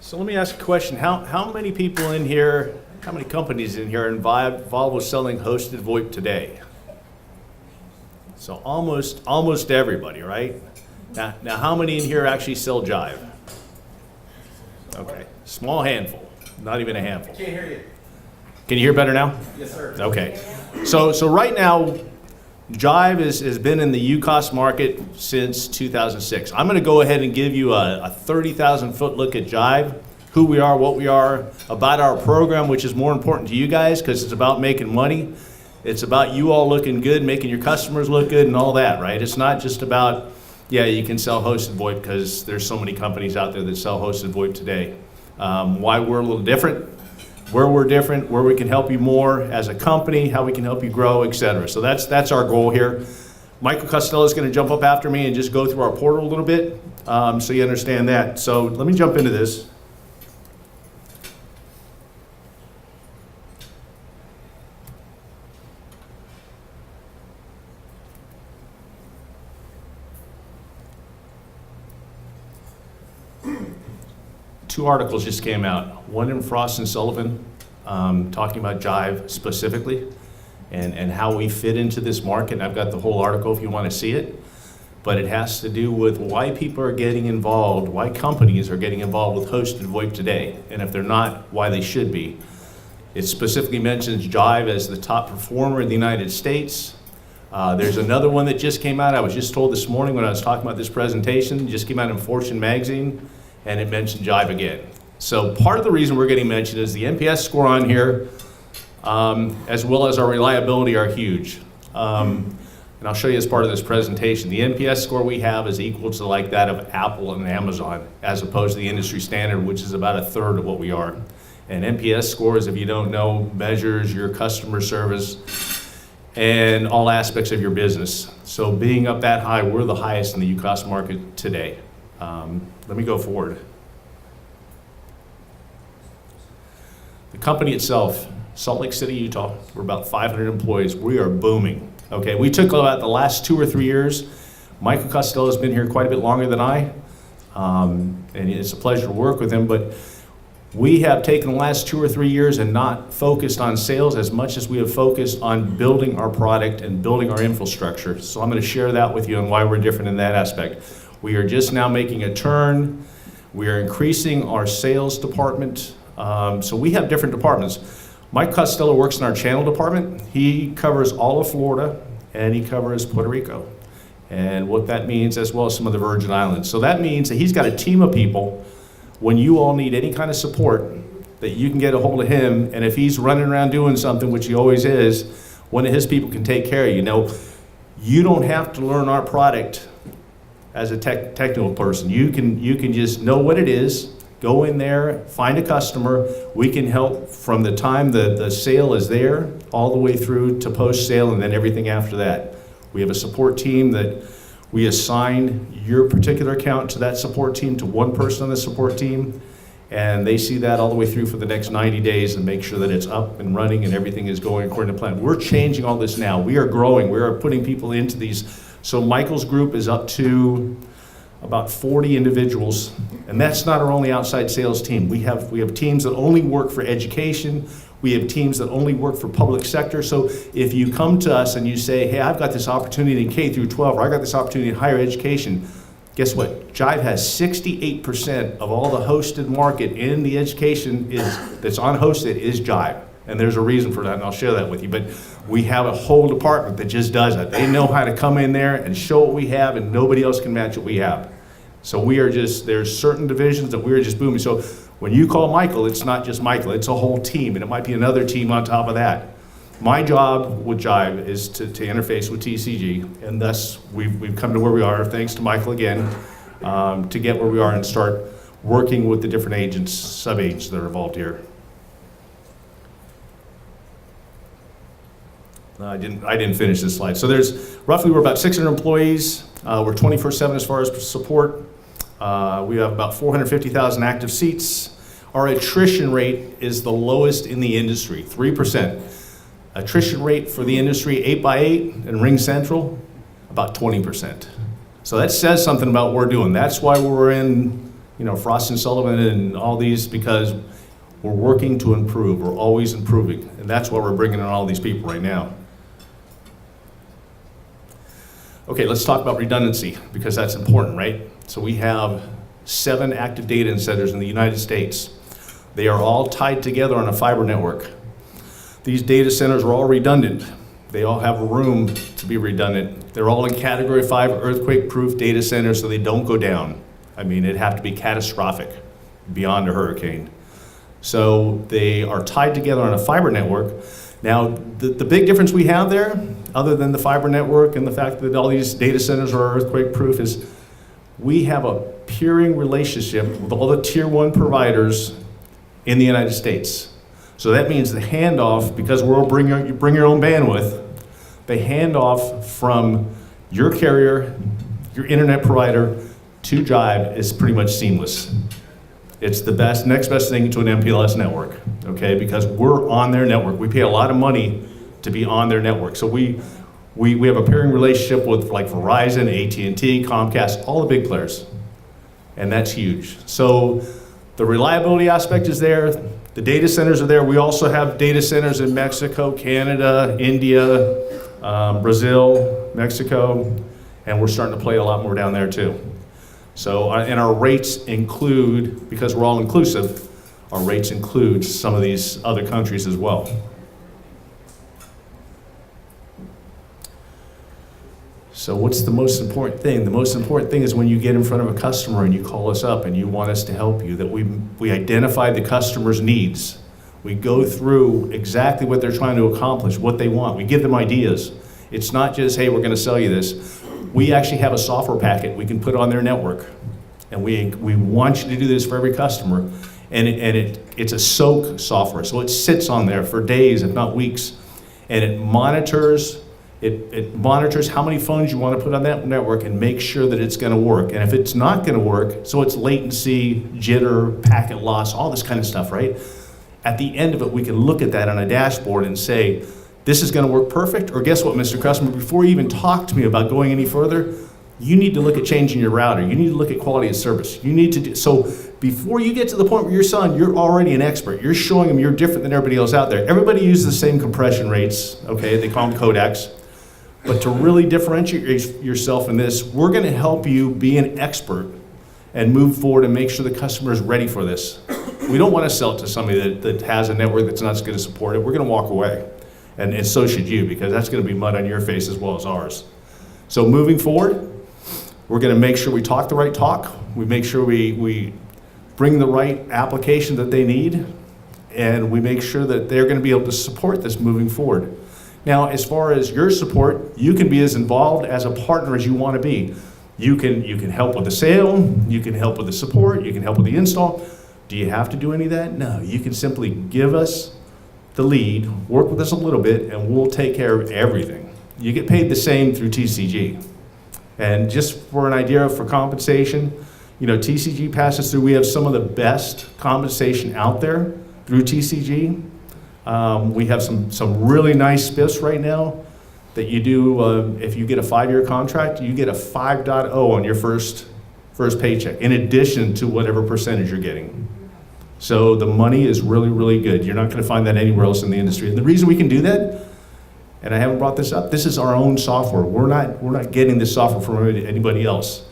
So let me ask a question. How many people in here, how many companies in here are involved with selling hosted VoIP today? So almost everybody, right? Now how many in here actually sell Jive? Okay, small handful, not even a handful. Can't hear you. Can you hear better now? Yes, sir. Okay. So right now, Jive has been in the UCOS market since 2006. I'm going to go ahead and give you a 30,000 foot look at Jive, who we are, what we are, about our program, which is more important to you guys because it's about making money. It's about you all looking good, making your customers look good and all that, right? It's not just about, yeah, you can sell hosted VoIP because there's so many companies out there that sell hosted VoIP today. Why we're a little different, where we're different, where we can help you more as a company, how we can help you grow, et cetera. So that's our goal here. Michael Costello is going to jump up after me and just go through our portal a little bit so you understand that. So let me jump into this. Two articles just came out, one in Frost and Sullivan talking about Jive specifically and how we fit into this market. I've got the whole article if you want to see it, but it has to do with why people are getting involved, why companies are getting involved with hosted VoIP today, and if they're not, why they should be. It specifically mentions Jive as the top performer in the United States. There's another one that just came out, I was just told this morning when I was talking about this presentation, it just came out in Fortune magazine, and it mentioned Jive again. So part of the reason we're getting mentioned is the NPS score on here, as well as our reliability are huge. And I'll show you as part of this presentation. The NPS score we have is equal to like that of Apple and Amazon, as opposed to the industry standard, which is about a third of what we are. And NPS scores, if you don't know, measures your customer service and all aspects of your business. So being up that high, we're the highest in the UCOS market today. Let me go forward. The company itself, Salt Lake City, Utah, we're about 500 employees. We are booming. Okay, we took about the last 2 or 3 years. Michael Costello has been here quite a bit longer than I, and it's a pleasure to work with him, but we have taken the last 2 or 3 years and not focused on sales as much as we have focused on building our product and building our infrastructure. So I'm going to share that with you and why we're different in that aspect. We are just now making a turn. We are increasing our sales department. So we have different departments. Mike Costello works in our channel department. He covers all of Florida and he covers Puerto Rico. And what that means, as well as some of the Virgin Islands. So that means that he's got a team of people. When you all need any kind of support, that you can get a hold of him, and if he's running around doing something, which he always is, one of his people can take care of you. Now, you don't have to learn our product as a technical person. You can just know what it is, go in there, find a customer. We can help from the time the sale is there all the way through to post-sale and then everything after that. We have a support team that we assign your particular account to that support team, to one person on the support team, and they see that all the way through for the next 90 days and make sure that it's up and running and everything is going according to plan. We're changing all this now. We are growing. We are putting people into these. So Michael's group is up to about 40 individuals, and that's not our only outside sales team. We have teams that only work for education. We have teams that only work for public sector. So if you come to us and you say, hey, I've got this opportunity in K through 12, or I got this opportunity in higher education, guess what? Jive has 68% of all the hosted market in the education that's unhosted is Jive. And there's a reason for that, and I'll share that with you. But we have a whole department that just does that. They know how to come in there and show what we have, and nobody else can match what we have. So we are just, there's certain divisions that we're just booming. So when you call Michael, it's not just Michael, it's a whole team, and it might be another team on top of that. My job with Jive is to interface with TCG, and thus we've come to where we are, thanks to Michael again, to get where we are and start working with the different agents, sub-agents that are involved here. I didn't finish this slide. So we're about 600 employees. We're 24/7 as far as support. We have about 450,000 active seats. Our attrition rate is the lowest in the industry, 3%. Attrition rate for the industry, 8x8 and Ring Central, about 20%. So that says something about what we're doing. That's why we're in Frost and Sullivan and all these, because we're working to improve. We're always improving, and that's why we're bringing in all these people right now. Okay, let's talk about redundancy, because that's important, right? So we have 7 active data centers in the United States. They are all tied together on a fiber network. These data centers are all redundant. They all have room to be redundant. They're all in Category 5 earthquake-proof data centers, so they don't go down. I mean, it'd have to be catastrophic, beyond a hurricane. So they are tied together on a fiber network. Now, the big difference we have there, other than the fiber network and the fact that all these data centers are earthquake-proof, is we have a peering relationship with all the Tier 1 providers in the United States. So that means the handoff, because you bring your own bandwidth, the handoff from your carrier, your internet provider, to Jive is pretty much seamless. It's the next best thing to an MPLS network, okay? Because we're on their network. We pay a lot of money to be on their network. So we have a pairing relationship with like Verizon, AT&T, Comcast, all the big players. And that's huge. So the reliability aspect is there. The data centers are there. We also have data centers in Mexico, Canada, India, Brazil, Mexico, and we're starting to play a lot more down there too. So, and our rates include, because we're all inclusive, our rates include some of these other countries as well. So what's the most important thing? The most important thing is when you get in front of a customer and you call us up and you want us to help you, that we identify the customer's needs. We go through exactly what they're trying to accomplish, what they want. We give them ideas. It's not just, hey, we're going to sell you this. We actually have a software packet we can put on their network. And we want you to do this for every customer. And it's a SOAK software, so it sits on there for days, if not weeks. And it monitors how many phones you want to put on that network and make sure that it's going to work. And if it's not going to work, so it's latency, jitter, packet loss, all this kind of stuff, right? At the end of it, we can look at that on a dashboard and say, this is going to work perfect, or guess what, Mr. Customer, before you even talk to me about going any further, you need to look at changing your router. You need to look at quality of service. You need to do, so before you get to the point where you're selling, you're already an expert. You're showing them you're different than everybody else out there. Everybody uses the same compression rates, okay? They call them codecs. But to really differentiate yourself in this, we're going to help you be an expert and move forward and make sure the customer is ready for this. We don't want to sell it to somebody that has a network that's not going to support it. We're going to walk away. And so should you, because that's going to be mud on your face as well as ours. So moving forward, we're going to make sure we talk the right talk. We make sure we bring the right application that they need, and we make sure that they're going to be able to support this moving forward. Now, as far as your support, you can be as involved as a partner as you want to be. You can help with the sale, you can help with the support, you can help with the install. Do you have to do any of that? No, you can simply give us the lead, work with us a little bit, and we'll take care of everything. You get paid the same through TCG. And just for an idea for compensation, TCG passes through, we have some of the best compensation out there through TCG. We have some really nice spiffs right now that you do, if you get a 5-year contract, you get a 5.0 on your first paycheck, in addition to whatever percentage you're getting. So the money is really, really good. You're not going to find that anywhere else in the industry. And the reason we can do that, and I haven't brought this up, this is our own software. We're not getting this software from anybody else.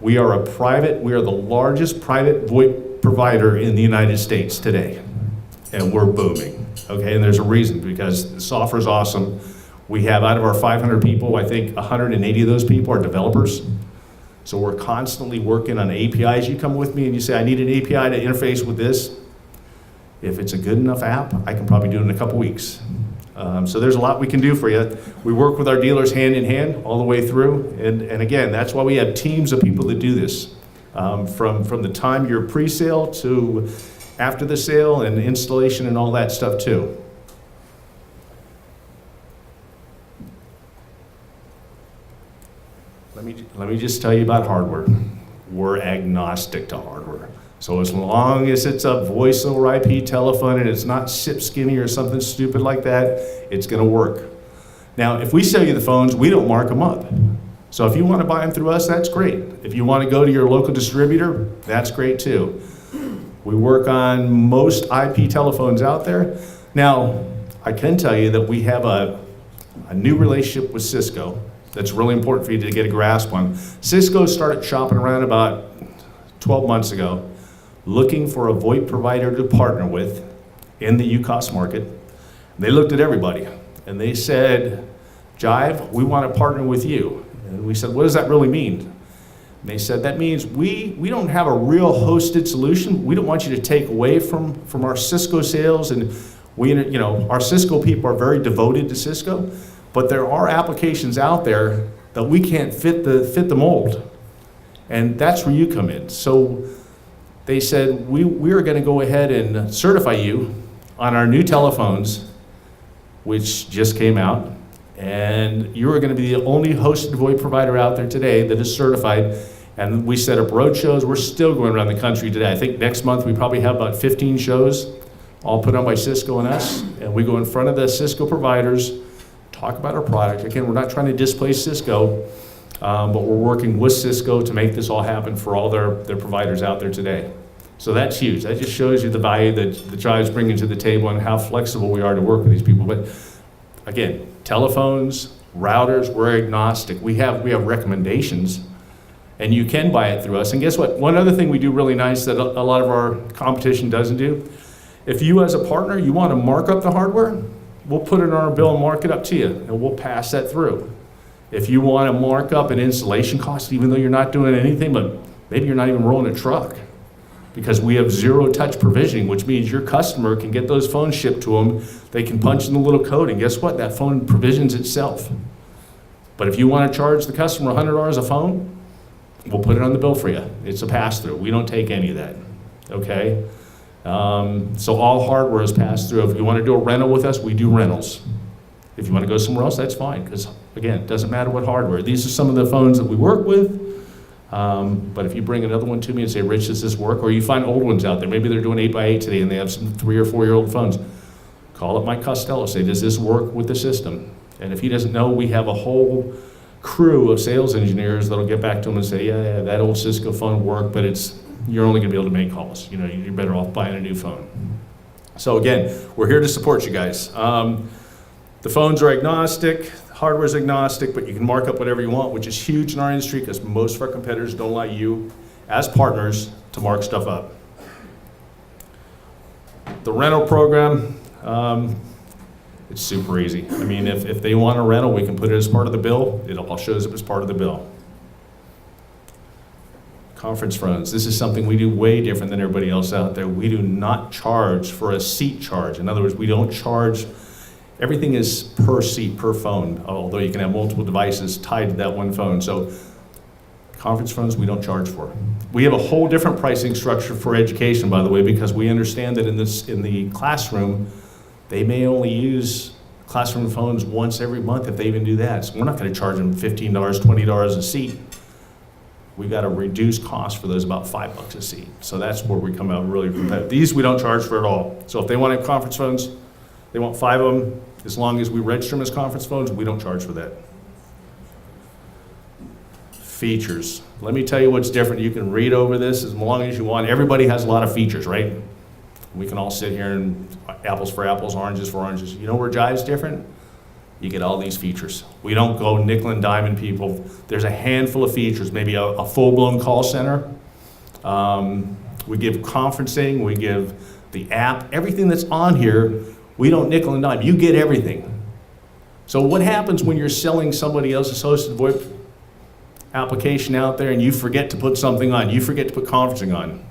We are the largest private VoIP provider in the United States today. And we're booming, okay? And there's a reason, because the software is awesome. We have, out of our 500 people, I think 180 of those people are developers. So we're constantly working on APIs. You come with me and you say, I need an API to interface with this. If it's a good enough app, I can probably do it in a couple weeks. So there's a lot we can do for you. We work with our dealers hand in hand all the way through. And again, that's why we have teams of people that do this. From the time you're pre-sale to after the sale and installation and all that stuff too. Let me just tell you about hardware. We're agnostic to hardware. So as long as it's a voice over IP telephone and it's not SIP skinny or something stupid like that, it's going to work. Now, if we sell you the phones, we don't mark them up. So if you want to buy them through us, that's great. If you want to go to your local distributor, that's great too. We work on most IP telephones out there. Now, I can tell you that we have a new relationship with Cisco that's really important for you to get a grasp on. Cisco started shopping around about 12 months ago, looking for a VoIP provider to partner with in the UCOS market. They looked at everybody and they said, Jive, we want to partner with you. And we said, what does that really mean? And they said, that means we don't have a real hosted solution. We don't want you to take away from our Cisco sales. And our Cisco people are very devoted to Cisco, but there are applications out there that we can't fit the mold. And that's where you come in. So they said, we are going to go ahead and certify you on our new telephones, which just came out. And you are going to be the only hosted VoIP provider out there today that is certified. And we set up road shows. We're still going around the country today. I think next month we probably have about 15 shows, all put on by Cisco and us. And we go in front of the Cisco providers, talk about our product. Again, we're not trying to displace Cisco, but we're working with Cisco to make this all happen for all their providers out there today. So that's huge. That just shows you the value that Jive's bringing to the table and how flexible we are to work with these people. But again, telephones, routers, we're agnostic. We have recommendations, and you can buy it through us. And guess what? One other thing we do really nice that a lot of our competition doesn't do, if you as a partner, you want to mark up the hardware, we'll put it on our bill and mark it up to you, and we'll pass that through. If you want to mark up an installation cost, even though you're not doing anything, but maybe you're not even rolling a truck, because we have zero touch provisioning, which means your customer can get those phones shipped to them. They can punch in the little code, and guess what? That phone provisions itself. But if you want to charge the customer $100 a phone, we'll put it on the bill for you. It's a pass-through. We don't take any of that, okay? So all hardware is passed through. If you want to do a rental with us, we do rentals. If you want to go somewhere else, that's fine, because again, it doesn't matter what hardware. These are some of the phones that we work with. But if you bring another one to me and say, Rich, does this work? Or you find old ones out there, maybe they're doing 8x8 today and they have some 3 or 4-year-old phones. Call up Mike Costello, say, does this work with the system? And if he doesn't know, we have a whole crew of sales engineers that'll get back to him and say, yeah, that old Cisco phone worked, but you're only gonna be able to make calls. You're better off buying a new phone. So again, we're here to support you guys. The phones are agnostic, hardware is agnostic, but you can mark up whatever you want, which is huge in our industry because most of our competitors don't allow you, as partners, to mark stuff up. The rental program, it's super easy. I mean, if they want a rental, we can put it as part of the bill. It all shows up as part of the bill. Conference phones. This is something we do way different than everybody else out there. We do not charge for a seat charge. In other words, we don't charge. Everything is per seat, per phone, although you can have multiple devices tied to that one phone. So conference phones, we don't charge for. We have a whole different pricing structure for education, by the way, because we understand that in the classroom, they may only use classroom phones once every month if they even do that. So we're not going to charge them $15, $20 a seat. We've got a reduced cost for those, about $5 a seat. So that's where we come out really competitive. These we don't charge for at all. So if they want to have conference phones, they want 5 of them. As long as we register them as conference phones, we don't charge for that. Features. Let me tell you what's different. You can read over this as long as you want. Everybody has a lot of features, right? We can all sit here and apples for apples, oranges for oranges. You know where Jive's different? You get all these features. We don't go nickel and diamond people. There's a handful of features, maybe a full-blown call center. We give conferencing, we give the app, everything that's on here. We don't nickel and dime. You get everything. So what happens when you're selling somebody else's hosted VoIP application out there and you forget to put something on? You forget to put conferencing on.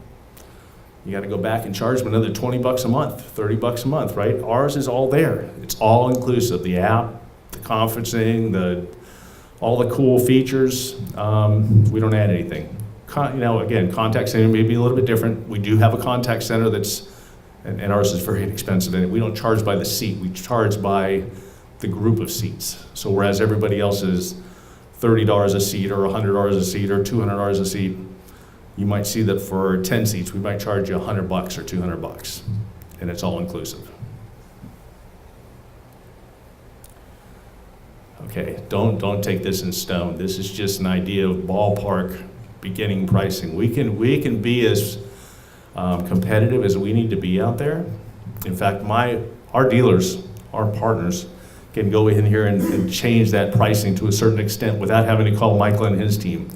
You got to go back and charge them another $20 a month, $30 a month, right? Ours is all there. It's all inclusive. The app, the conferencing, all the cool features. We don't add anything. Again, contact center may be a little bit different. We do have a contact center and ours is very inexpensive, and we don't charge by the seat, we charge by the group of seats. So whereas everybody else is $30 a seat or $100 a seat or $200 a seat, you might see that for 10 seats, we might charge you $100 or $200, and it's all inclusive. Okay. Okay, don't take this in stone. This is just an idea of ballpark beginning pricing. We can be as competitive as we need to be out there. In fact, our dealers, our partners, can go in here and change that pricing to a certain extent without having to call Michael and his team.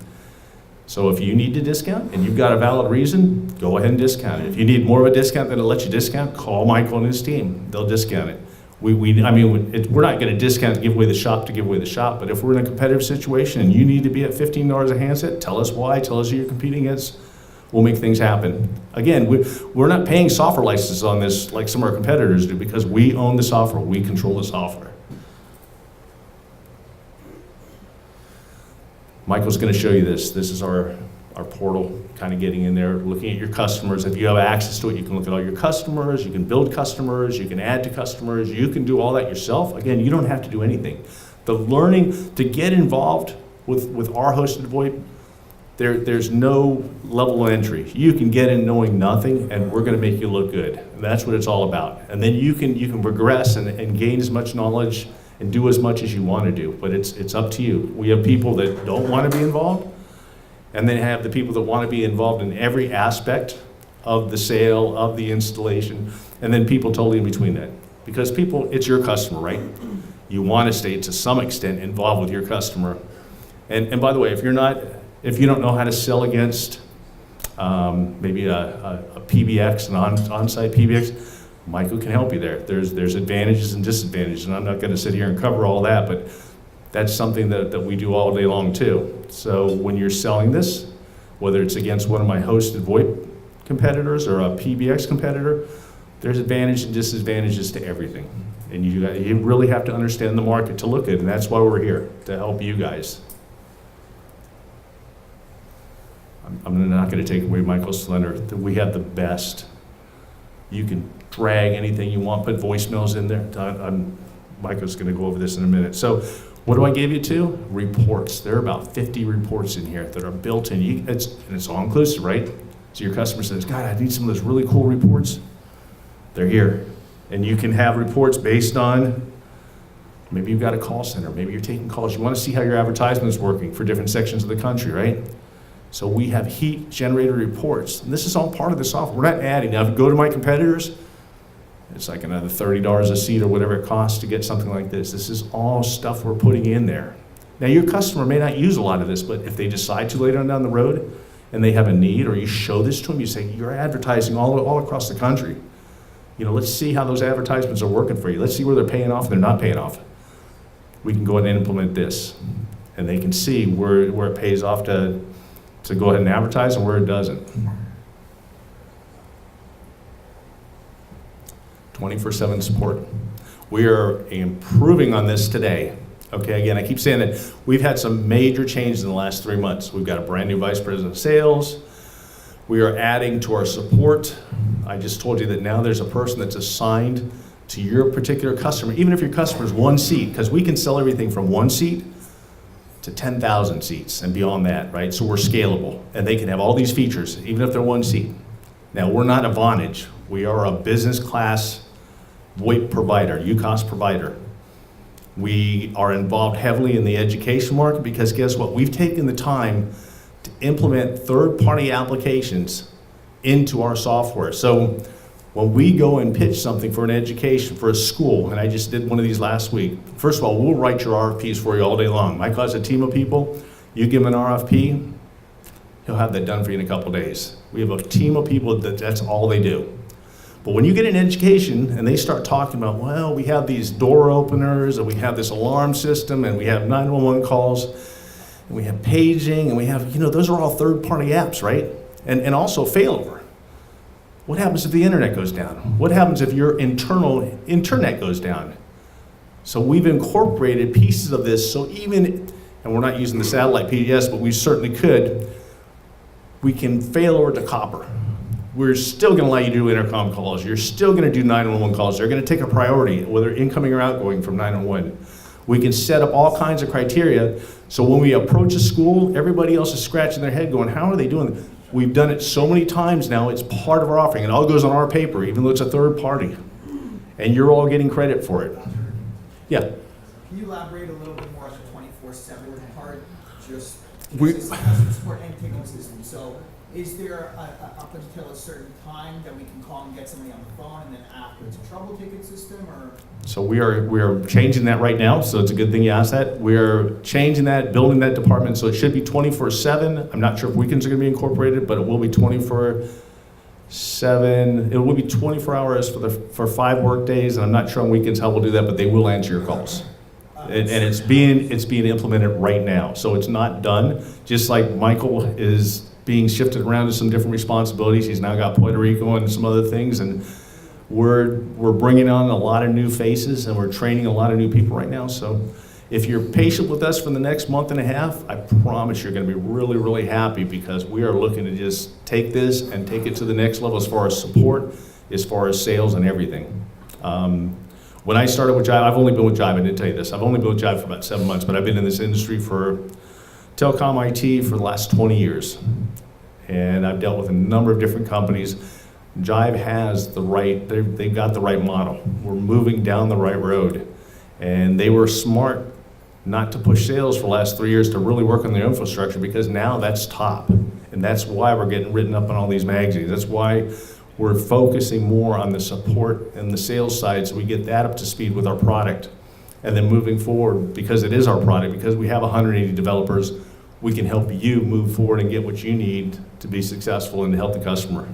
So if you need to discount and you've got a valid reason, go ahead and discount it. If you need more of a discount than to let you discount, call Michael and his team. They'll discount it. We're not going to discount to give away the shop, but if we're in a competitive situation and you need to be at $15 a handset, tell us why, tell us who you're competing against. We'll make things happen. Again, we're not paying software licenses on this like some of our competitors do because we own the software, we control the software. Michael's going to show you this. This is our portal, kind of getting in there, looking at your customers. If you have access to it, you can look at all your customers, you can build customers, you can add to customers, you can do all that yourself. Again, you don't have to do anything. The learning to get involved with our hosted VoIP, there's no level of entry. You can get in knowing nothing, and we're going to make you look good. And that's what it's all about. And then you can progress and gain as much knowledge and do as much as you want to do, but it's up to you. We have people that don't want to be involved, and then have the people that want to be involved in every aspect of the sale, of the installation, and then people totally in between that. Because people, it's your customer, right? You want to stay to some extent involved with your customer. And by the way, if you don't know how to sell against maybe a PBX, an on-site PBX, Michael can help you there. There's advantages and disadvantages, and I'm not going to sit here and cover all that, but that's something that we do all day long too. So when you're selling this, whether it's against one of my hosted VoIP competitors or a PBX competitor, there's advantages and disadvantages to everything. And you really have to understand the market to look at it, and that's why we're here, to help you guys. I'm not going to take away Michael's splendor. We have the best. You can drag anything you want, put voicemails in there. Michael's going to go over this in a minute. So what do I give you to? Reports. There are about 50 reports in here that are built in. And it's all inclusive, right? So your customer says, God, I need some of those really cool reports. They're here. And you can have reports based on, maybe you've got a call center, maybe you're taking calls. You want to see how your advertisement is working for different sections of the country, right? So we have heat generated reports. And this is all part of the software. We're not adding. Now, if you go to my competitors, it's like another $30 a seat or whatever it costs to get something like this. This is all stuff we're putting in there. Now, your customer may not use a lot of this, but if they decide to later on down the road and they have a need, or you show this to them, you say, you're advertising all across the country. Let's see how those advertisements are working for you. Let's see where they're paying off and they're not paying off. We can go ahead and implement this. And they can see where it pays off to go ahead and advertise and where it doesn't. 24/7 support. We are improving on this today. Okay, again, I keep saying that we've had some major changes in the last 3 months. We've got a brand new vice president of sales. We are adding to our support. I just told you that now there's a person that's assigned to your particular customer, even if your customer is one seat, because we can sell everything from one seat to 10,000 seats and beyond that, right? So we're scalable, and they can have all these features, even if they're one seat. Now, we're not a Vonage. We are a business class VoIP provider, UCOS provider. We are involved heavily in the education market because guess what? We've taken the time to implement third-party applications into our software. So when we go and pitch something for an education, for a school, and I just did one of these last week, first of all, we'll write your RFPs for you all day long. Michael has a team of people. You give him an RFP, he'll have that done for you in a couple days. We have a team of people that's all they do. But when you get an education and they start talking about, well, we have these door openers, and we have this alarm system, and we have 911 calls, and we have paging, and we have, those are all third-party apps, right? And also failover. What happens if the internet goes down? What happens if your internal internet goes down? So we've incorporated pieces of this, so even, and we're not using the satellite PDS, but we certainly could, we can fail over to copper. We're still going to allow you to do intercom calls. You're still going to do 911 calls. They're going to take a priority, whether incoming or outgoing from 911. We can set up all kinds of criteria, so when we approach a school, everybody else is scratching their head going, how are they doing it? We've done it so many times now, it's part of our offering. It all goes on our paper, even though it's a third party. And you're all getting credit for it. Yeah? Can you elaborate a little bit more on the 24/7 part? Just We- this is customer support and ticketing system. So is there up until a certain time that we can call and get somebody on the phone, and then after it's a trouble ticket system, or? So we are changing that right now, so it's a good thing you asked that. We're changing that, building that department, so it should be 24/7. I'm not sure if weekends are gonna be incorporated, but it will be 24/7. It will be 24 hours for 5 work days, and I'm not sure on weekends how we'll do that, but they will answer your calls. And it's being implemented right now, so it's not done. Just like Michael is being shifted around to some different responsibilities, he's now got Puerto Rico and some other things, and we're bringing on a lot of new faces, and we're training a lot of new people right now. So if you're patient with us for the next month and a half, I promise you're going to be really, really happy, because we are looking to just take this and take it to the next level as far as support, as far as sales and everything. When I started with Jive, I've only been with Jive, I didn't tell you this, I've only been with Jive for about 7 months, but I've been in this industry for telecom IT for the last 20 years. And I've dealt with a number of different companies. Jive has the right, they've got the right model. We're moving down the right road. And they were smart not to push sales for the last 3 years, to really work on their infrastructure, because now that's top. And that's why we're getting written up on all these magazines. That's why we're focusing more on the support and the sales side, so we get that up to speed with our product. And then moving forward, because it is our product, because we have 180 developers, we can help you move forward and get what you need to be successful and to help the customer.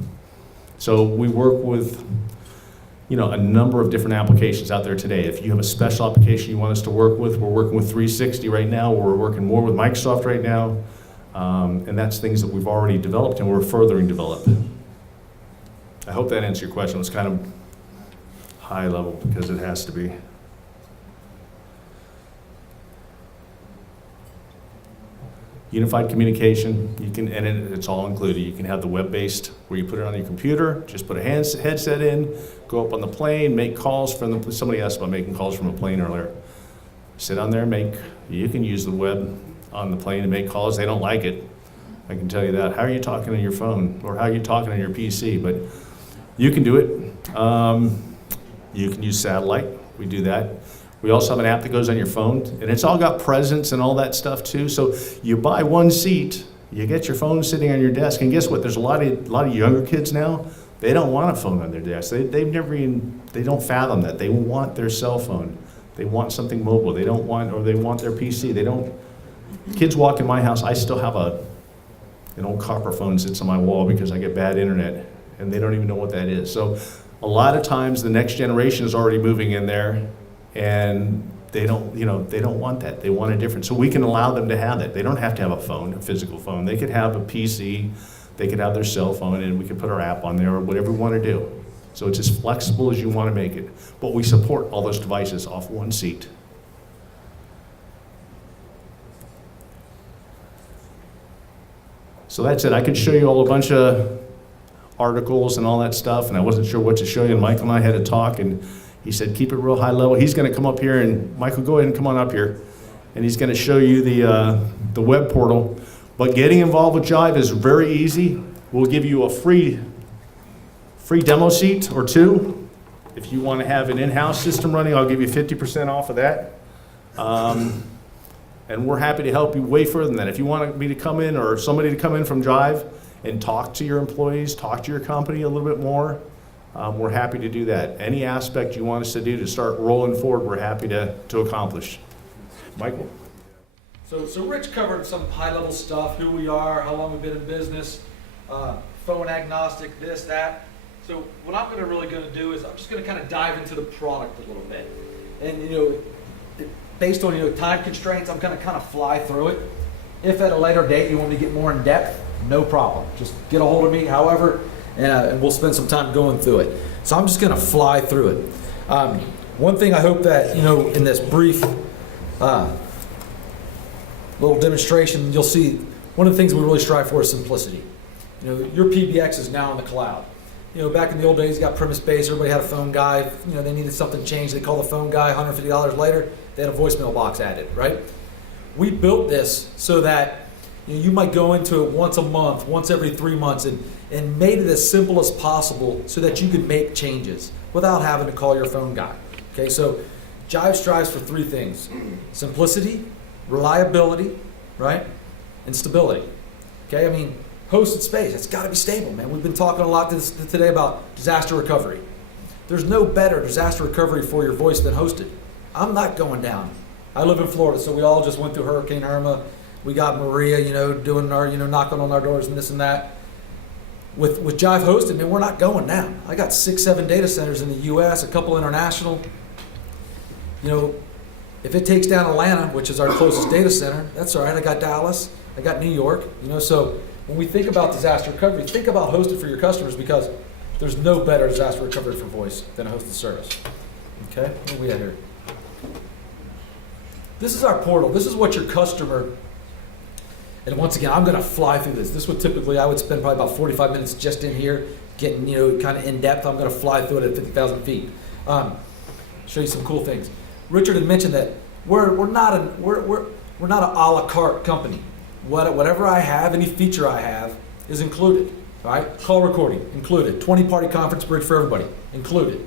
So we work with, a number of different applications out there today. If you have a special application you want us to work with, we're working with 360 right now. We're working more with Microsoft right now. And that's things that we've already developed and we're furthering develop. I hope that answers your question. It's kind of high level because it has to be. Unified communication, you can, and it's all included. You can have the web-based, where you put it on your computer, just put a headset in, go up on the plane, make calls from the, somebody asked about making calls from a plane earlier. Sit on there, you can use the web on the plane to make calls. They don't like it, I can tell you that. How are you talking on your phone, or how are you talking on your PC? But you can do it. You can use satellite, we do that. We also have an app that goes on your phone, and it's all got presence and all that stuff too. So you buy one seat, you get your phone sitting on your desk, and guess what? There's a lot of younger kids now. They don't want a phone on their desk. They don't fathom that. They want their cell phone. They want something mobile. They want their PC. Kids walk in my house. I still have an old copper phone sits on my wall because I get bad internet, and they don't even know what that is. So a lot of times the next generation is already moving in there. And they don't want that. They want a different. So we can allow them to have it. They don't have to have a phone, a physical phone. They could have a PC, they could have their cell phone, and we can put our app on there or whatever we want to do. So it's as flexible as you want to make it. But we support all those devices off one seat. So that's it. I could show you all a bunch of articles and all that stuff, and I wasn't sure what to show you. And Michael and I had a talk, and he said, keep it real high level. He's going to come up here, and Michael, go ahead and come on up here. And he's going to show you the web portal. But getting involved with Jive is very easy. We'll give you a free demo seat or 2. If you want to have an in-house system running, I'll give you 50% off of that. And we're happy to help you way further than that. If you want me to come in or somebody to come in from Jive and talk to your employees, talk to your company a little bit more, we're happy to do that. Any aspect you want us to do to start rolling forward, we're happy to accomplish. Michael? So Rich covered some high-level stuff, who we are, how long we've been in business, phone agnostic, this, that. So what I'm really going to do is I'm just going to kind of dive into the product a little bit. And, based on, time constraints, I'm going to kind of fly through it. If at a later date you want me to get more in depth, no problem. Just get a hold of me, however, and we'll spend some time going through it. So I'm just going to fly through it. One thing I hope that, in this brief little demonstration, you'll see one of the things we really strive for is simplicity. Your PBX is now in the cloud. Back in the old days, you got premise-based, everybody had a phone guy. They needed something changed. They called the phone guy, $150 later, they had a voicemail box added, right? We built this so that you might go into it once a month, once every 3 months, and made it as simple as possible so that you could make changes without having to call your phone guy. Okay, so Jive strives for three things: simplicity, reliability, right, and stability. Okay, I mean, hosted space, it's got to be stable, man. We've been talking a lot today about disaster recovery. There's no better disaster recovery for your voice than hosted. I'm not going down. I live in Florida, so we all just went through Hurricane Irma. We got Maria, doing our, knocking on our doors and this and that. With Jive hosted, man, we're not going down. I got 6-7 data centers in the U.S., a couple international. If it takes down Atlanta, which is our closest data center, that's all right. I got Dallas, I got New York. So when we think about disaster recovery, think about hosted for your customers, because there's no better disaster recovery for voice than a hosted service. Okay, what are we at here? This is our portal. This is what your customer. And once again, I'm going to fly through this. This would typically, I would spend probably about 45 minutes just in here, getting, kind of in depth. I'm going to fly through it at 50,000 feet. Show you some cool things. Richard had mentioned that we're not an a la carte company. Whatever I have, any feature I have, is included. All right, call recording included. 20-party conference bridge for everybody included.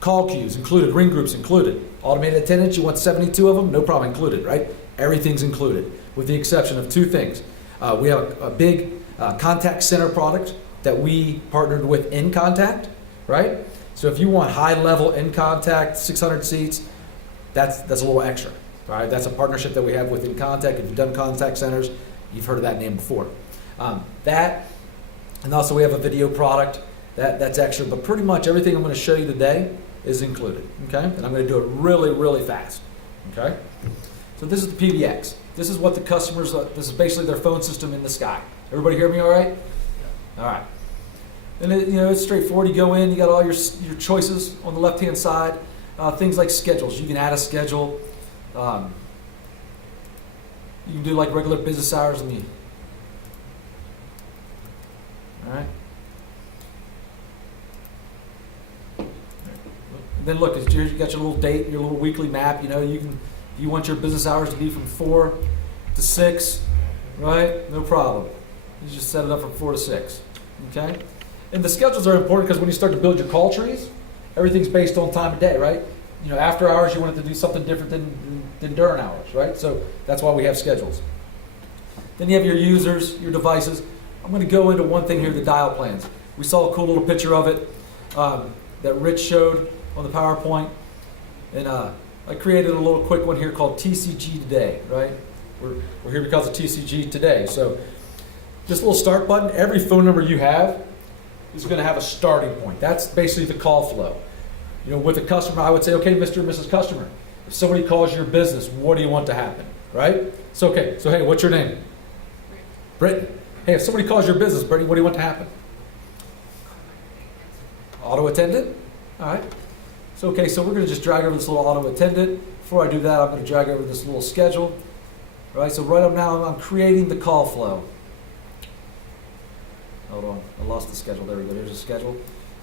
Call queues included. Ring groups included. Automated attendance, you want 72 of them? No problem, included. Right? Everything's included, with the exception of two things. We have a big contact center product that we partnered with InContact, right? So if you want high-level InContact, 600 seats, that's a little extra, right? That's a partnership that we have with InContact. If you've done contact centers, you've heard of that name before. And also we have a video product that's extra, but pretty much everything I'm going to show you today is included, okay? And I'm going to do it really, really fast, okay? So this is the PBX. This is what the customers, this is basically their phone system in the sky. Everybody hear me all right? All right. And it's straightforward. You go in, you got all your choices on the left-hand side. Things like schedules. You can add a schedule. You can do like regular business hours. All right. Then look, you got your little date, your little weekly map. You want your business hours to be from 4 to 6, right? No problem. You just set it up from 4 to 6, okay? And the schedules are important because when you start to build your call trees, everything's based on time of day, right? After hours, you want it to do something different than during hours, right? So that's why we have schedules. Then you have your users, your devices. I'm going to go into one thing here, the dial plans. We saw a cool little picture of it that Rich showed on the PowerPoint. And I created a little quick one here called TCG Today, right? We're here because of TCG Today. So this little start button, every phone number you have is going to have a starting point. That's basically the call flow. With a customer, I would say, okay, Mr. and Mrs. Customer, if somebody calls your business, what do you want to happen, right? So, okay, so hey, what's your name? Brittany. Hey, if somebody calls your business, Brittany, what do you want to happen? Auto attendant? All right. So, okay, so we're going to just drag over this little auto attendant. Before I do that, I'm going to drag over this little schedule. All right, so right up now, I'm creating the call flow. Hold on, I lost the schedule. There we go, there's the schedule.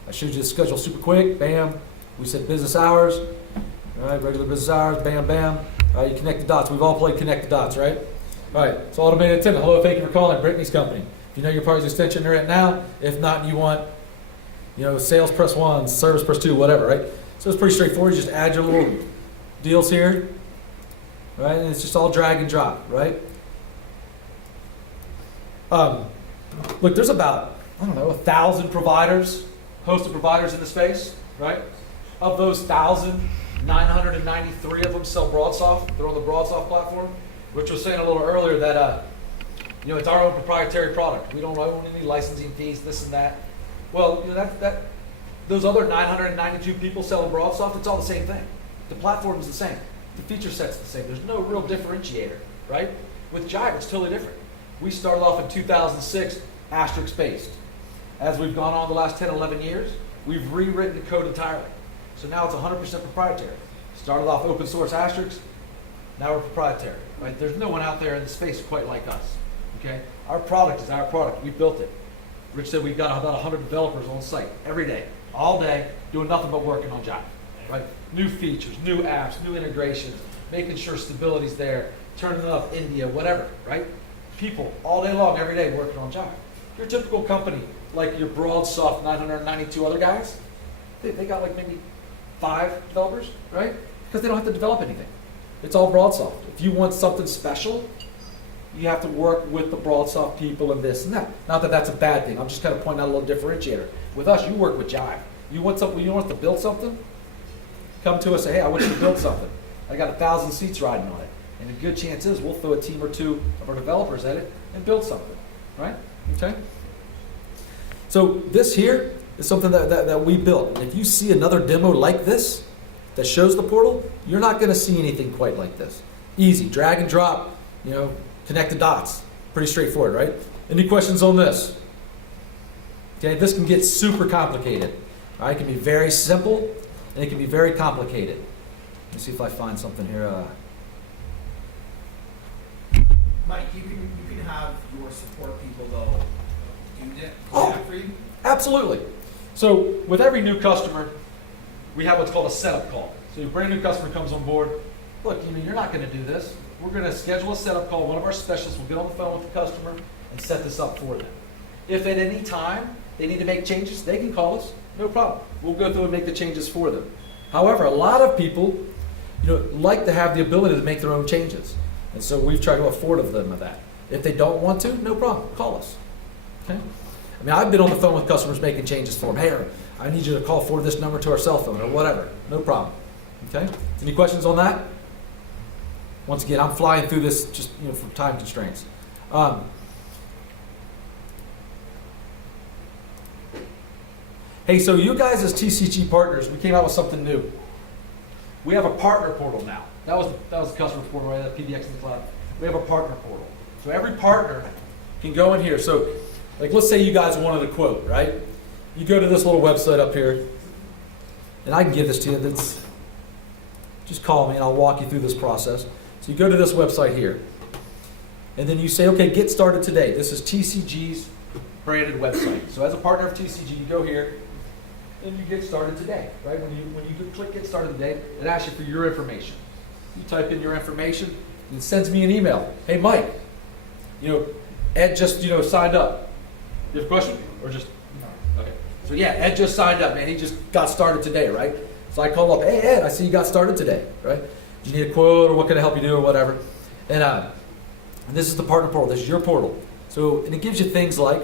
I showed you the schedule super quick, bam. We said business hours, all right, regular business hours, bam, bam. All right, you connect the dots. We've all played connect the dots, right? All right, so automated attendant. Hello, thank you for calling Brittany's company. If you know your party's extension, they're at now. If not, and you want, sales press 1, service press 2, whatever, right? So it's pretty straightforward. You just add your little deals here, right? And it's just all drag and drop, right? Look, there's about, 1,000 providers, hosted providers in the space, right? Of those 1,000, 993 of them sell BroadSoft. They're on the BroadSoft platform. Rich was saying a little earlier that, it's our own proprietary product. We don't own any licensing fees, this and that. Well, those other 992 people selling BroadSoft, it's all the same thing. The platform is the same. The feature set's the same. There's no real differentiator, right? With Jive, it's totally different. We started off in 2006, asterisk-based. As we've gone on the last 10, 11 years, we've rewritten the code entirely. So now it's 100% proprietary. Started off open source asterisk, now we're proprietary, right? There's no one out there in the space quite like us, okay? Our product is our product. We built it. Rich said we've got about 100 developers on site every day, all day, doing nothing but working on Jive, right? New features, new apps, new integrations, making sure stability's there, turning it up India, whatever, right? People all day long, every day working on Jive. Your typical company, like your BroadSoft 992 other guys, they got like maybe 5 developers, right? Because they don't have to develop anything. It's all BroadSoft. If you want something special, you have to work with the BroadSoft people and this and that. Not that that's a bad thing. I'm just kind of pointing out a little differentiator. With us, you work with Jive. You want something? You want us to build something? Come to us and say, hey, I want you to build something. I got 1,000 seats riding on it. And a good chance is we'll throw a team or two of our developers at it and build something, right? Okay? So this here is something that we built. And if you see another demo like this that shows the portal, you're not going to see anything quite like this. Easy, drag and drop, connect the dots. Pretty straightforward, right? Any questions on this? Okay, this can get super complicated. All right, it can be very simple and it can be very complicated. Let me see if I find something here. Mike, you can have your support people though do that for you. Absolutely. So with every new customer, we have what's called a setup call. So your brand new customer comes on board. Look, you're not going to do this. We're going to schedule a setup call. One of our specialists will get on the phone with the customer and set this up for them. If at any time they need to make changes, they can call us. No problem. We'll go through and make the changes for them. However, a lot of people, like to have the ability to make their own changes. And so we've tried to afford them of that. If they don't want to, no problem. Call us. Okay? I mean, I've been on the phone with customers making changes for them. Hey, I need you to call forward this number to our cell phone or whatever. No problem. Okay? Any questions on that? Once again, I'm flying through this just for time constraints. Hey, so you guys as TCG partners, we came out with something new. We have a partner portal now. That was the customer portal, right? That PBX in the cloud. We have a partner portal. So every partner can go in here. So, like, let's say you guys wanted a quote, right? You go to this little website up here, and I can give this to you. Just call me, and I'll walk you through this process. So you go to this website here, and then you say, okay, get started today. This is TCG's branded website. So as a partner of TCG, you go here, and you get started today, right? When you click get started today, it asks you for your information. You type in your information, and it sends me an email. Hey, Mike, Ed just signed up. You have a question, or just okay? So yeah, Ed just signed up, man. He just got started today, right? So I call up, hey Ed, I see you got started today, right? Do you need a quote, or what can I help you do, or whatever? And this is the partner portal. This is your portal. So and it gives you things like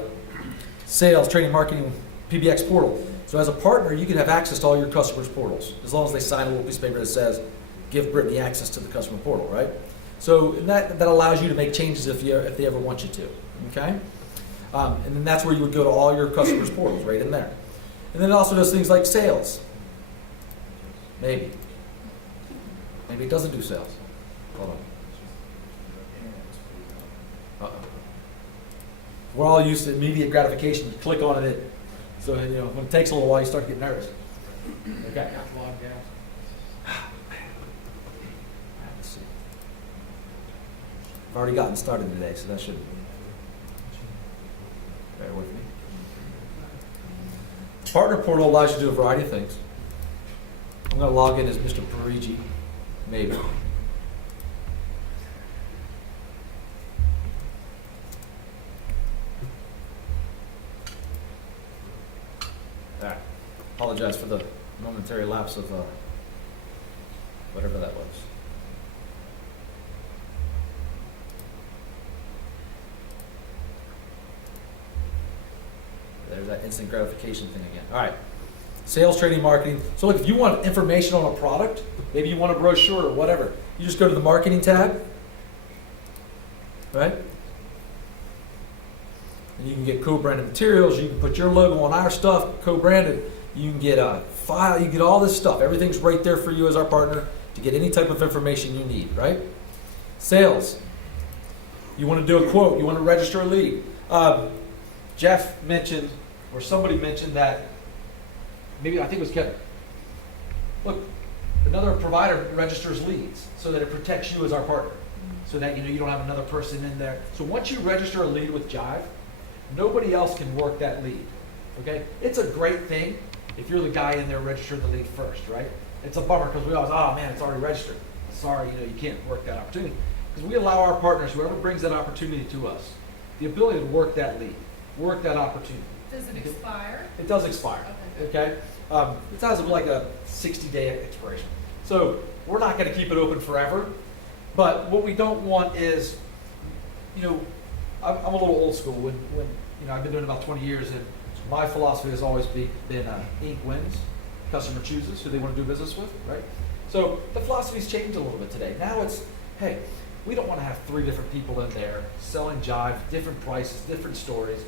sales, training, marketing, PBX portal. So as a partner, you can have access to all your customers' portals as long as they sign a little piece of paper that says, give Brittany access to the customer portal, right? So that allows you to make changes if they ever want you to, okay? And then that's where you would go to all your customers' portals, right in there. And then it also does things like sales. Maybe it doesn't do sales. Hold on. Uh-oh. We're all used to immediate gratification. You click on it, so when it takes a little while, you start to get nervous. Okay. Let's see. I've already gotten started today, so that should bear with me. Partner portal allows you to do a variety of things. I'm going to log in as Mr. Parigi, maybe. Alright. Apologize for the momentary lapse of whatever that was. There's that instant gratification thing again. All right. Sales, training, marketing. So look, if you want information on a product, maybe you want a brochure or whatever, you just go to the marketing tab, right? And you can get co-branded materials. You can put your logo on our stuff, co-branded. You can get a file. You can get all this stuff. Everything's right there for you as our partner to get any type of information you need, right? Sales. You want to do a quote. You want to register a lead. Jeff mentioned, or somebody mentioned that, maybe I think it was Kevin. Look, another provider registers leads so that it protects you as our partner, so that you don't have another person in there. So once you register a lead with Jive, nobody else can work that lead. Okay, it's a great thing if you're the guy in there registering the lead first, right? It's a bummer because we always, oh man, it's already registered. Sorry, you can't work that opportunity, because we allow our partners, whoever brings that opportunity to us, the ability to work that lead, work that opportunity. Does it expire? It does expire. Okay. Okay. It has like a 60-day expiration. So we're not going to keep it open forever, but what we don't want is, you know, I'm a little old school. When you know, I've been doing it about 20 years, and my philosophy has always been ink wins, customer chooses who they want to do business with, right? So the philosophy's changed a little bit today. Now it's, hey, we don't want to have 3 different people in there selling Jive, different prices, different stories.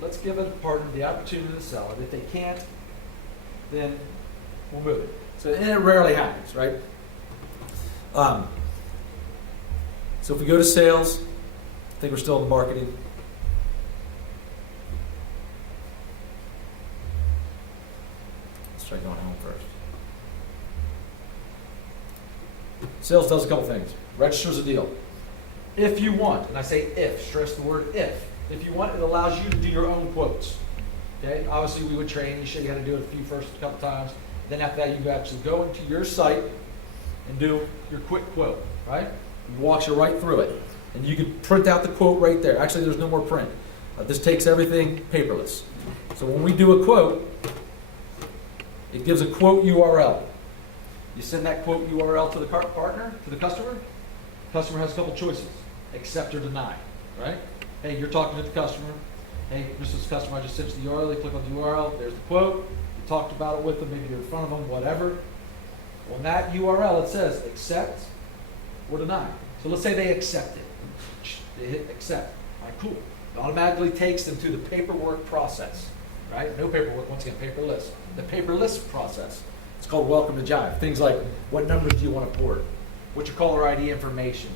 Let's give a partner the opportunity to sell it. If they can't, then we'll move it. So, and it rarely happens, right? So if we go to sales, I think we're still in the marketing. Let's try going home first. Sales does a couple things. Registers a deal. If you want, and I say if, stress the word if you want, it allows you to do your own quotes. Okay? Obviously, we would train you, show you how to do it a couple times. Then after that, you actually go into your site and do your quick quote, right? It walks you right through it. And you can print out the quote right there. Actually, there's no more print. This takes everything paperless. So when we do a quote, it gives a quote URL. You send that quote URL to the partner, to the customer. The customer has a couple choices: accept or deny, right? Hey, you're talking to the customer. Hey, this is the customer, I just sent you the URL. They click on the URL, there's the quote. You talked about it with them, maybe you're in front of them, whatever. On that URL, it says accept or deny. So let's say they accept it. They hit accept. All right, cool. It automatically takes them to the paperwork process, right? No paperwork, once again, paperless. The paperless process. It's called Welcome to Jive. Things like, what numbers do you want to port? What's your caller ID information?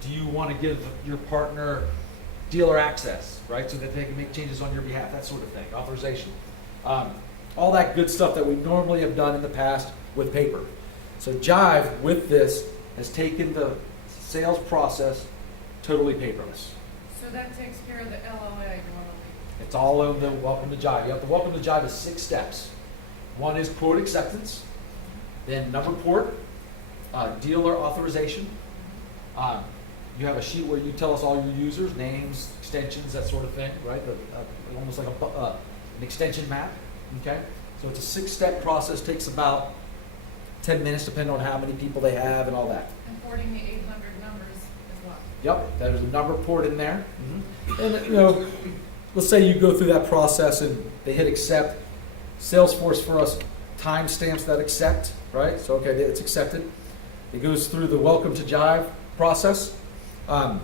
Do you want to give your partner dealer access, right? So that they can make changes on your behalf, that sort of thing, authorization. All that good stuff that we normally have done in the past with paper. So Jive, with this, has taken the sales process totally paperless. So that takes care of the LOA normally. It's all on the Welcome to Jive. You have the Welcome to Jive is 6 steps. One is quote acceptance, then number port, dealer authorization. You have a sheet where you tell us all your users, names, extensions, that sort of thing, right? Almost like an extension map, okay? So it's a 6-step process, takes about 10 minutes depending on how many people they have and all that. And porting the 800 numbers as well. Yep, there's a number port in there. And you know, let's say you go through that process and they hit accept. Salesforce for us timestamps that accept, right? So okay, it's accepted. It goes through the Welcome to Jive process, and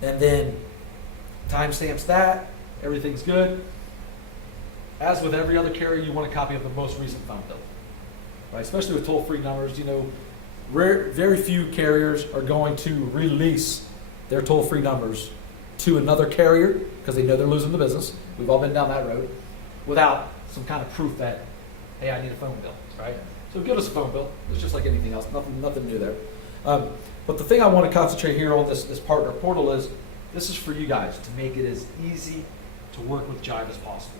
then timestamps that. Everything's good. As with every other carrier, you want a copy of the most recent phone bill, right? Especially with toll-free numbers. You know, very few carriers are going to release their toll-free numbers to another carrier because they know they're losing the business. We've all been down that road without some kind of proof that, hey, I need a phone bill, right? So give us a phone bill. It's just like anything else, nothing new there. But the thing I want to concentrate here on this partner portal is, this is for you guys to make it as easy to work with Jive as possible.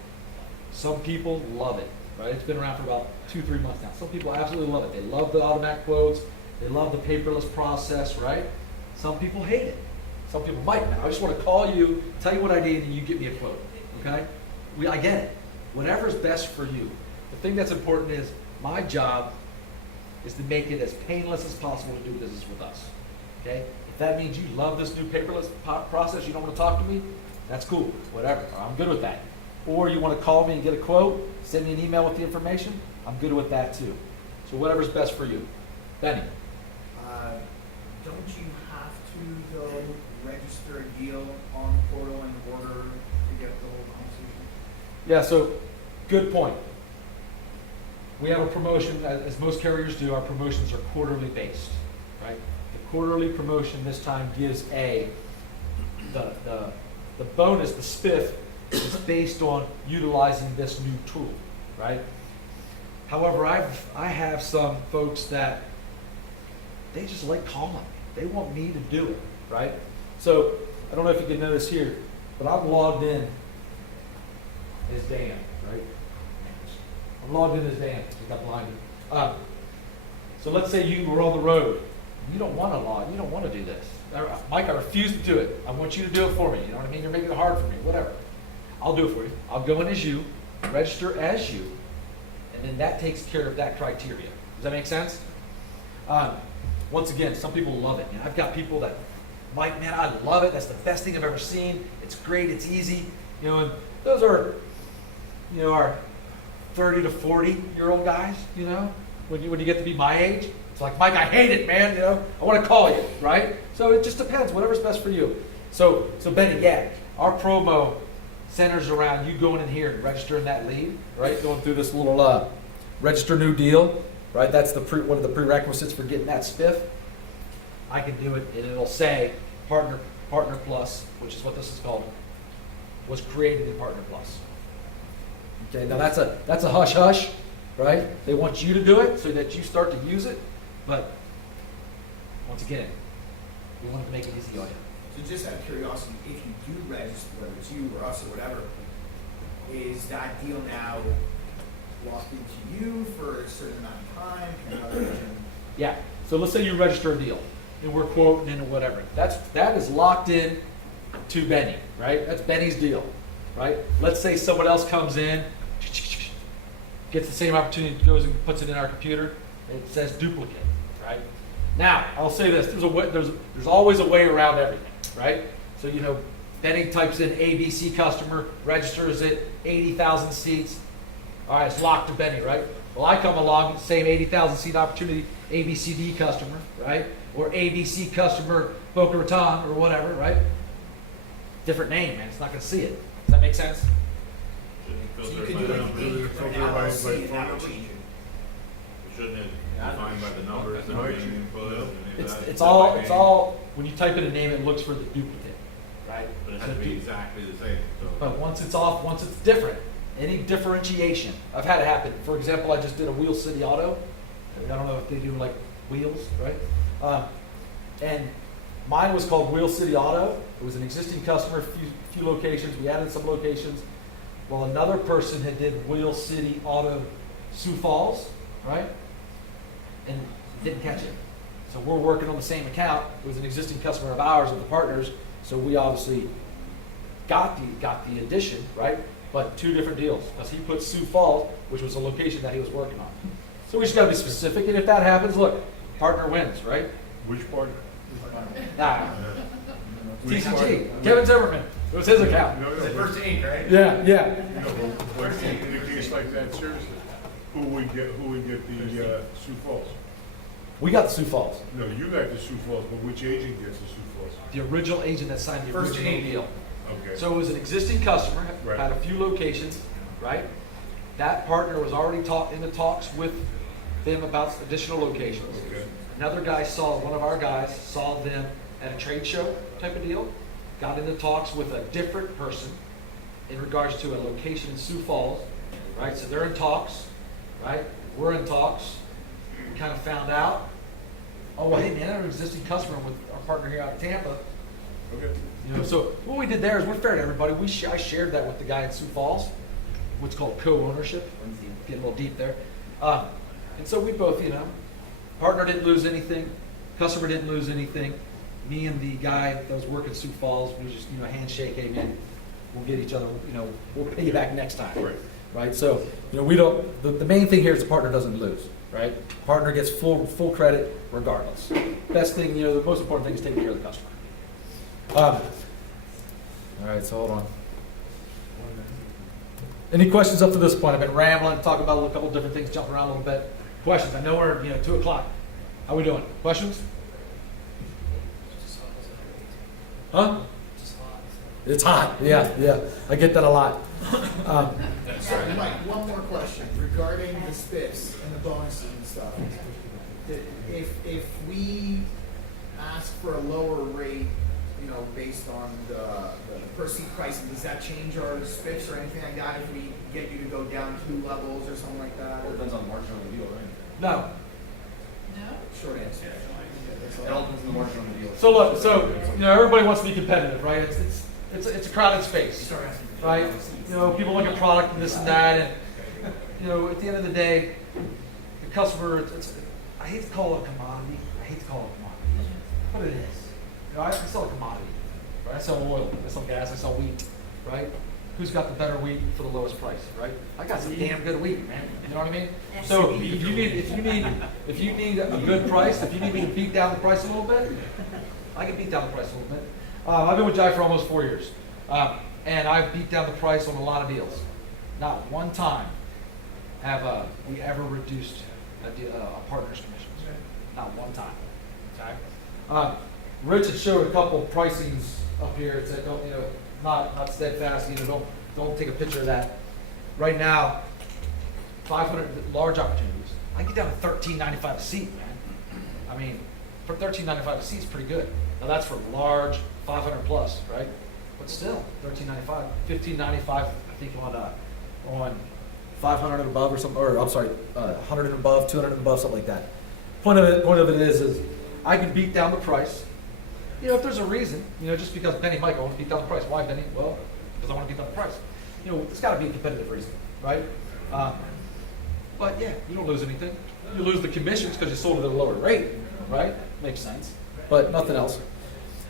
Some people love it, right? It's been around for about 2-3 months now. Some people absolutely love it. They love the automatic quotes. They love the paperless process, right? Some people hate it. Some people might now. I just want to call you, tell you what I need, and you give me a quote, okay? I get it. Whatever's best for you. The thing that's important is, my job is to make it as painless as possible to do business with us, okay? If that means you love this new paperless process, you don't want to talk to me, that's cool, whatever, I'm good with that. Or you want to call me and get a quote, send me an email with the information, I'm good with that too. So whatever's best for you. Benny. Don't you have to, though, register a deal on the portal in order to get the whole conversation? Yeah, so good point. We have a promotion, as most carriers do, our promotions are quarterly based, right? The quarterly promotion this time gives the bonus, the spiff, is based on utilizing this new tool, right? However, I have some folks that they just like calling me. They want me to do it, right? So I don't know if you can notice here, but I'm logged in as Dan, right? I'm logged in as Dan. I got blinded. So let's say you were on the road. You don't want to log. You don't want to do this. Mike, I refuse to do it. I want you to do it for me. You know what I mean? You're making it hard for me. Whatever. I'll do it for you. I'll go in as you, register as you, and then that takes care of that criteria. Does that make sense? Once again, some people love it. Man, I've got people that, Mike, man, I love it. That's the best thing I've ever seen. It's great. It's easy. And those are, our 30 to 40-year-old guys. When you get to be my age, it's like, Mike, I hate it, man. I want to call you, right? So it just depends. Whatever's best for you. So Benny, yeah, our promo centers around you going in here and registering that lead, right? Going through this little register new deal, right? That's one of the prerequisites for getting that spiff. I can do it, and it'll say Partner Plus, which is what this is called, was created in Partner Plus. Okay, now that's a hush hush, right? They want you to do it so that you start to use it, but once again, we want to make it easy on you. So just out of curiosity, if you do register, whether it's you or us or whatever, is that deal now locked into you for a certain amount of time? Can another agent? Yeah. So let's say you register a deal, and we're quoting in or whatever. That is locked in to Benny, right? That's Benny's deal, right? Let's say someone else comes in, gets the same opportunity, goes and puts it in our computer. It says duplicate, right? Now, I'll say this: there's always a way around everything, right? So Benny types in ABC customer, registers it, 80,000 seats. All right, it's locked to Benny, right? Well, I come along, same 80,000 seat opportunity, ABCD customer, right? Or ABC customer, Boca Raton, or whatever, right? Different name, man. It's not going to see it. Does that make sense? So you can do like an LLC and that would change it. Shouldn't it be defined by the numbers that are being input? It's all when you type in a name, it looks for the duplicate, right? But it has to be exactly the same. But once it's different, any differentiation. I've had it happen. For example, I just did a Wheel City Auto. I don't know if they do like wheels, right? And mine was called Wheel City Auto. It was an existing customer, few locations. We added some locations. Well, another person had did Wheel City Auto Sioux Falls, right? And didn't catch it. So we're working on the same account. It was an existing customer of ours, of the partners. So we obviously got the addition, right? But two different deals, because he put Sioux Falls, which was a location that he was working on. So we just got to be specific, and if that happens, look, partner wins, right? Which partner? Nah. Which TCG, partner? Kevin Zimmerman. It was his account. No, It's the but, first ink, right? Yeah. but in a case like that, seriously, who would get the Sioux Falls? We got the Sioux Falls. No, you got the Sioux Falls, but which agent gets the Sioux Falls? The original agent that signed the First original agent. deal. Okay. So it was an existing customer, Right. had a few locations, right? That partner was already in the talks with them about additional locations. Okay. Another guy one of our guys saw them at a trade show type of deal, got into talks with a different person in regards to a location in Sioux Falls, right? So they're in talks, right? We're in talks. We kind of found out, oh, well, hey, man, I have an existing customer with our partner here out of Tampa. Okay. So what we did there is we're fair to everybody. I shared that with the guy in Sioux Falls, what's called co-ownership. Get a little deep there. And so we both, partner didn't lose anything, customer didn't lose anything. Me and the guy that was working Sioux Falls, we just, handshake, hey man, we'll get each other, we'll pay you back next time. Right. Right? So, we don't, the main thing here is the partner doesn't lose, right? Partner gets full credit regardless. Best thing, the most important thing is taking care of the customer. All right, so hold on. Any questions up to this point? I've been rambling, talking about a couple different things, jumping around a little bit. Questions? I know we're 2 o'clock. How we doing? Questions? Huh? It's hot. Yeah. I get that a lot. Sorry, Mike, one more question regarding the spiffs and the bonuses and stuff. If we ask for a lower rate, based on the perceived pricing, does that change our spiffs or anything like that if we get you to go down 2 levels or something like that? It depends on the margin on the deal, right? No. No? Short answer. It all depends on the margin on the deal. So look, everybody wants to be competitive, right? It's a crowded space, right? People look at product and this and that, and at the end of the day, the customer. I hate to call it a commodity. But it is. I sell a commodity, right? I sell oil, I sell gas, I sell wheat, right? who's got the better wheat for the lowest price, right? I got some damn good wheat, man. You know what I mean? So if you need a good price, if you need me to beat down the price a little bit, I can beat down the price a little bit. I've been with Jive for almost 4 years, and I've beat down the price on a lot of deals. Not one time have we ever reduced a partner's commissions. Not one time. Okay. Rich had showed a couple pricings up here. It said, don't, not steadfast. Don't take a picture of that. Right now, 500 large opportunities. I get down to $13.95 a seat, man. I mean, for $13.95 a seat is pretty good. Now that's for large, 500 plus, right? But still, $13.95, $15.95. I think on 500 and above or something, or I'm sorry, 100 and above, 200 and above, something like that. Point of it is I can beat down the price. If there's a reason, just because Benny Michael wants to beat down the price. Why, Benny? Well, because I want to beat down the price. It's got to be a competitive reason, right? But yeah, you don't lose anything. You lose the commissions because you sold it at a lower rate, right? Makes sense. But nothing else.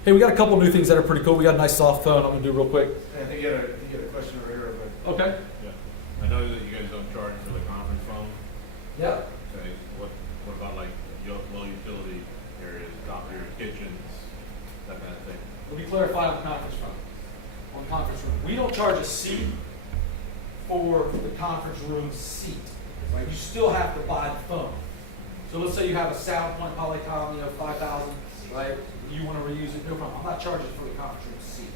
Hey, we got a couple new things that are pretty cool. We got a nice soft phone. I'm gonna do real quick. I think you had a question over here, but. Okay. Yeah. I know that you guys don't charge for the conference phone. Yeah. Okay, what about like low utility areas, top of your kitchens, that kind of thing? Let me clarify on the conference room. On the conference room, we don't charge a seat for the conference room seat. Right? You still have to buy the phone. So let's say you have a SoundPoint Polycom, 5,000, right? You want to reuse it, no problem. I'm not charging for the conference room seat.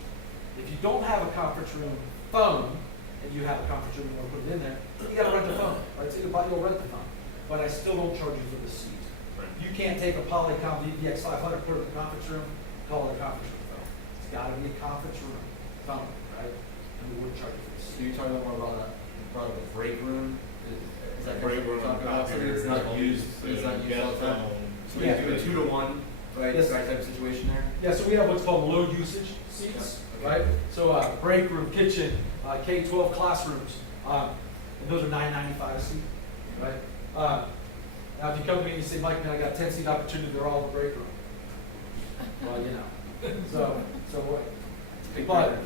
If you don't have a conference room phone, and you have a conference room, you want to put it in there, you got to rent the phone, right? So you'll rent the phone. But I still don't charge you for the seat. Right. You can't take a Polycom VPX 500, put it in the conference room, call it a conference room phone. It's got to be a conference room phone, right? And we wouldn't charge you for the So seat. you're talking about the break room? Is that Break room, talking about something that's not used, it's not used all the time? So we Yeah. do a 2-to-1, right, Yes. that type of situation there? Yeah, so we have what's called low usage seats, Yeah, okay. right? So break room, kitchen, K-12 classrooms, and those are $9.95 a seat, right? Now if you come to me and you say, Mike, man, I got 10 seat opportunity, they're all in the break room. Well, so what? But,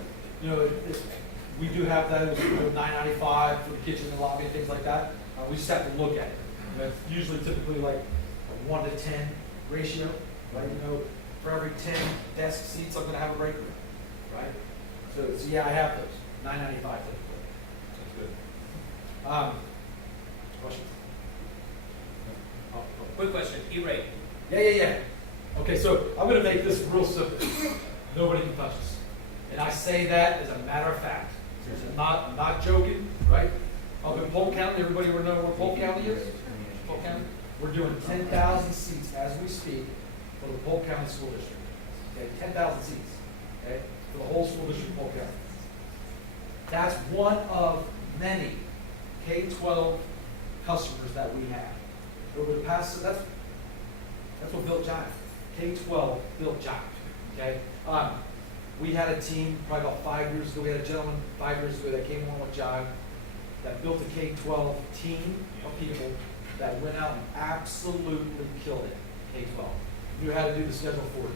we do have those, $9.95 for the kitchen and lobby and things like that. We just have to look at it. It's usually typically like a 1 to 10 ratio, right? For every 10 desk seats, I'm gonna have a break room, right? So yeah, I have those, $9.95 typically. That's good. Questions? Quick question, E-rate. Yeah. Okay, so I'm gonna make this real simple. Nobody can touch us. And I say that as a matter of fact. I'm not joking, right? Up in Polk County, everybody will know where Polk County is? Polk County? We're doing 10,000 seats as we speak for the Polk County School District. Okay, 10,000 seats, okay, for the whole school district of Polk County. That's one of many K-12 customers that we have. Over the past, that's what built Jive. K-12 built Jive, okay? We had a team probably about 5 years ago. We had a gentleman 5 years ago that came on with Jive that built a K-12 team of people that went out and absolutely killed it. K-12 knew how to do the Schedule 40,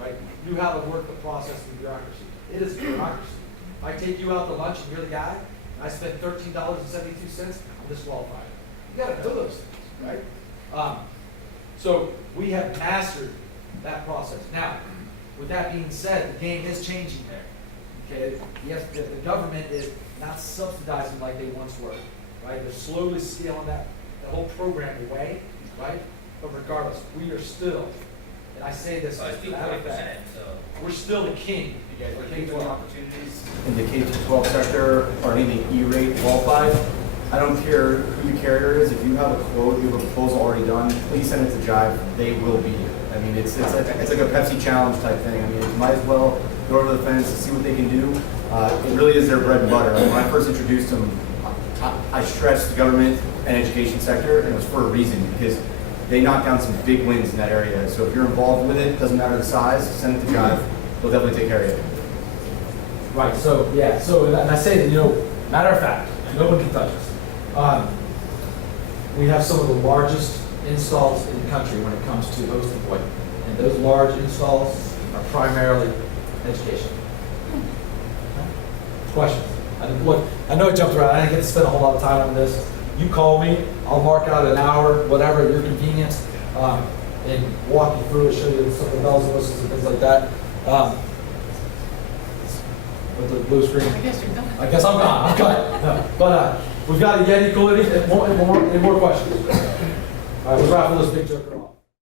right? Knew how to work the process and bureaucracy. It is bureaucracy. If I take you out to lunch and you're the guy, and I spend $13.72, I'm disqualified. You got to know those things, right? So we have mastered that process. Now, with that being said, the game is changing there. Okay, yes, the government is not subsidizing like they once were, right? They're slowly scaling that whole program away, right? But regardless, we are still, and I say this, So it's still matter 40%, of fact, so. we're still the king. You guys, of are K-12 K-12. opportunities in the K-12 sector are anything E-rate qualified? I don't care who the carrier is. If you have a quote, you have a proposal already done, please send it to Jive. They will be here. I mean, it's like a Pepsi challenge type thing. I mean, you might as well go over the fence and see what they can do. It really is their bread and butter. When I first introduced them, I stressed the government and education sector, and it was for a reason, because they knocked down some big wins in that area. So if you're involved with it, doesn't matter the size, send it to Jive. They'll definitely take care of you. Right, so, yeah, so, and I say that, matter of fact, no one can touch us. We have some of the largest installs in the country when it comes to host equipment. And those large installs are primarily education. Questions? I And look, I know I jumped around. I didn't get to spend a whole lot of time on this. You call me, I'll mark out an hour, whatever, at your convenience, and walk you through it, show you some of the bells and whistles and things like that. With the blue screen. I guess you're done. I guess I'm gone. I'm cut. No. But we've got a Yeti cooler. Any more questions? All right, we're wrapping this big joker off.